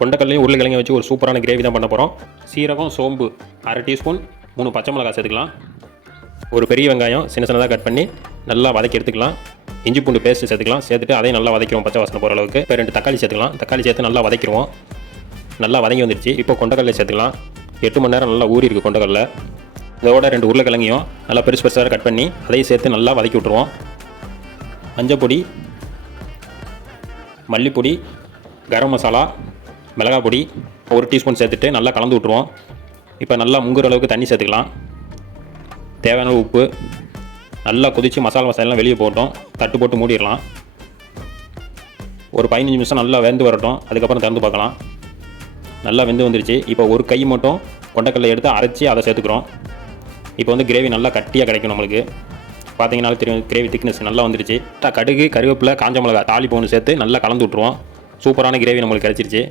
கொண்டக்கடலையும் உருளைக்கிழங்கையும் வச்சு ஒரு சூப்பரான கிரேவி தான் பண்ண போகிறோம். சீரகம், சோம்பு 1/2 டீஸ்பூன், 3 பச்சை மிளகாய் சேர்த்துக்கலாம். ஒரு பெரிய வெங்காயம் சின்ன சின்னதாக கட் பண்ணி நல்லா வதக்கி எடுத்துக்கலாம். இஞ்சி பூண்டு பேஸ்ட்டு சேர்த்துக்கலாம். சேர்த்துட்டு அதையும் நல்லா வதக்கிடுவோம் பச்சை வாசனை போகிற அளவுக்கு. இப்போ 2 தக்காளி சேர்த்துக்கலாம். தக்காளி சேர்த்து நல்லா வதக்கிடுவோம். நல்லா வதங்கி வந்துடுச்சு. இப்போ கொண்டக்கடலை சேர்த்துக்கலாம். 8 மணி நேரம் நல்லா ஊறி இருக்குது கொண்டக்கடலை. இதோட 2 உருளைக்கிழங்கையும் நல்லா பெருசு பெருசாக கட் பண்ணி அதையும் சேர்த்து நல்லா வதக்கி விட்ருவோம். மஞ்சள் பொடி, மல்லிப்பொடி, கரம் மசாலா, மிளகாய் பொடி 1 டீஸ்பூன் சேர்த்துட்டு நல்லா கலந்து விட்ருவோம். இப்போ நல்லா முங்குற அளவுக்கு தண்ணி சேர்த்துக்கலாம். தேவையான உப்பு. நல்லா கொதித்து மசாலாலாம் வெளியே போட்டோம். தட்டு போட்டு மூடிடலாம். ஒரு 15 நிமிஷம் நல்லா வெந்து வரட்டும். அதுக்கப்புறம் திறந்து பார்க்கலாம். நல்லா வெந்து வந்துருச்சு. இப்போ ஒரு கை மட்டும் கொண்டக்கடலை எடுத்து அரைச்சி அதை சேர்த்துக்கிறோம். இப்போ கிரேவி நல்லா கட்டியாக கிடைக்கும் நம்மளுக்கு. பார்த்தீங்கன்னா தெரியும் கிரேவி திக்னஸ் நல்லா வந்துருச்சு. கடுகு, கருவேப்பிலை, காஞ்ச மிளகாய் தாளிப்பு ஒன்று சேர்த்து நல்லா கலந்து விட்ருவோம். சூப்பரான கிரேவி நம்மளுக்கு கிடச்சிருச்சு.